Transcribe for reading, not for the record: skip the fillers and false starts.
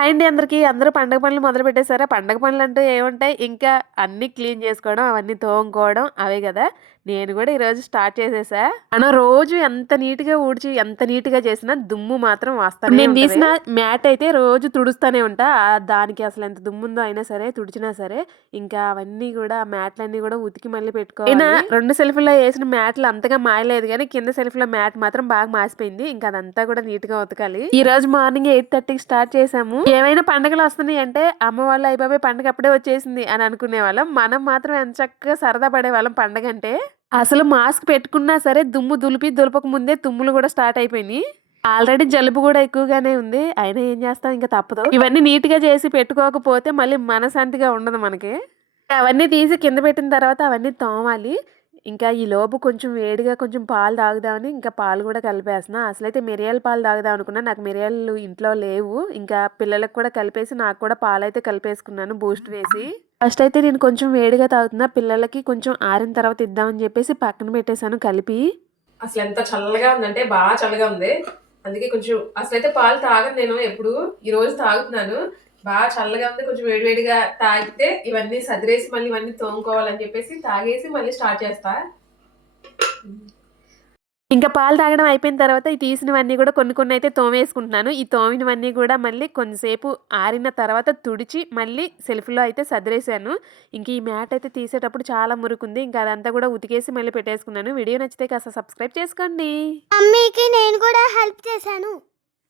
Hi అండి అందరికీ. అందరూ పండగ పనులు మొదలుపెట్టేసారా? పండగ పనులంటూ ఏముంటాయి, ఇంకా అన్నీ క్లీన్ చేసుకోవడం, అవన్నీ తోముకోవడం అవే గదా! నేను గూడా ఈరోజు స్టార్ట్ చేసేసా. మనం రోజు ఎంత నీట్‌గా ఊడ్చి, ఎంత నీట్‌గా చేసినా దుమ్ము మాత్రం వస్తానే నేను ఉంటది. తీసిన మ్యాట్ అయితే రోజు తుడుస్తానే ఉంటా. దానికి అసలెంత దుమ్ముందో అయినా సరే, తుడిచినా సరే, ఇంకా అవన్నీ గూడా మ్యాట్‌లన్నీ గూడా ఉతికి మళ్ళీ పెట్టుకోవాలి. అయినా 2 సెల్ఫ్‌లో ఏసిన మ్యాట్‌లు అంతగా మాయలేదు గానీ, కింద సెల్ఫ్‌లో మ్యాట్ మాత్రం బాగా మాసిపోయింది. ఇంకా అదంతా కూడా నీట్‌గా ఉతకాలి. ఈరోజు మార్నింగ్ 8:30కి స్టార్ట్ చేసాము. ఏవైనా పండుగలొస్తున్నాయంటే, అమ్మ వాళ్ళు అయ్య బాబోయ్! పండగ అప్పుడే వచ్చేసింది అని అనుకునేవాళ్ళం. మనం మాత్రం ఎంచక్కా సరదా పడేవాళ్ళం పండగంటే. అసలు మాస్క్ పెట్టుకున్నా సరే దుమ్ము దులపక ముందే తుమ్ములు గూడా స్టార్ట్ అయిపోయినియి. ఆల్రెడీ జలుబు గూడా ఎక్కువగానే ఉంది. అయినా ఏం చేస్తాం, ఇంక తప్పదు. ఇవన్నీ నీట్‌గా చేసి పెట్టుకోకపోతే మళ్ళీ మనశ్శాంతిగా ఉండదు మనకి. అవన్నీ తీసి కింద పెట్టిన తర్వాత అవన్నీ తోమాలి. ఇంకా ఈలోపు కొంచెం వేడిగా కొంచెం పాలు తాగుదామని ఇంకా పాలు కూడా కలిపేస్తున్నా. అసలైతే మిరియాల పాలు తాగుదాం అనుకున్నా. నాకు మిరియాలు ఇంట్లో లేవు. ఇంకా పిల్లలకు కూడా కలిపేసి నాకు కూడా పాలైతే కలిపేసుకున్నాను బూస్ట్ వేసి. ఫస్ట్ అయితే నేను కొంచెం వేడిగా తాగుతున్నా. పిల్లలకి కొంచెం ఆరిన తర్వాత ఇద్దామని చెప్పేసి పక్కన పెట్టేసాను కలిపి. అసలు ఎంత చల్లగా ఉందంటే బాగా చల్లగా ఉంది. అందుకే కొంచెం అసలైతే పాలు తాగను నేను ఎప్పుడు. ఈ రోజు తాగుతున్నాను. బాగా చల్లగా ఉంది. కొంచెం వేడివేడిగా తాగితే ఇవన్నీ సదిరేసి మళ్ళీ ఇవన్నీ తోముకోవాలని చెప్పేసి తాగేసి మళ్ళీ స్టార్ట్ చేస్తా. ఇంకా పాలు తాగడం అయిపోయిన తర్వాత ఈ తీసినవన్నీ కూడా కొన్ని అయితే తోమేసుకుంటున్నాను. ఈ తోమినవన్నీ కూడా మళ్ళీ కొంచెంసేపు ఆరిన తర్వాత తుడిచి మళ్ళీ సెల్ఫ్‌లో అయితే సదిరేశాను. ఇంక ఈ మ్యాట్ అయితే తీసేటప్పుడు చాలా మురుకుంది. ఇంకా అదంతా కూడా ఉతికేసి మళ్ళీ పెట్టేసుకున్నాను. వీడియో నచ్చితే కాస్త సబ్స్క్రైబ్ చేసుకోండి. మమ్మీకి నేను కూడా హెల్ప్ చేశాను.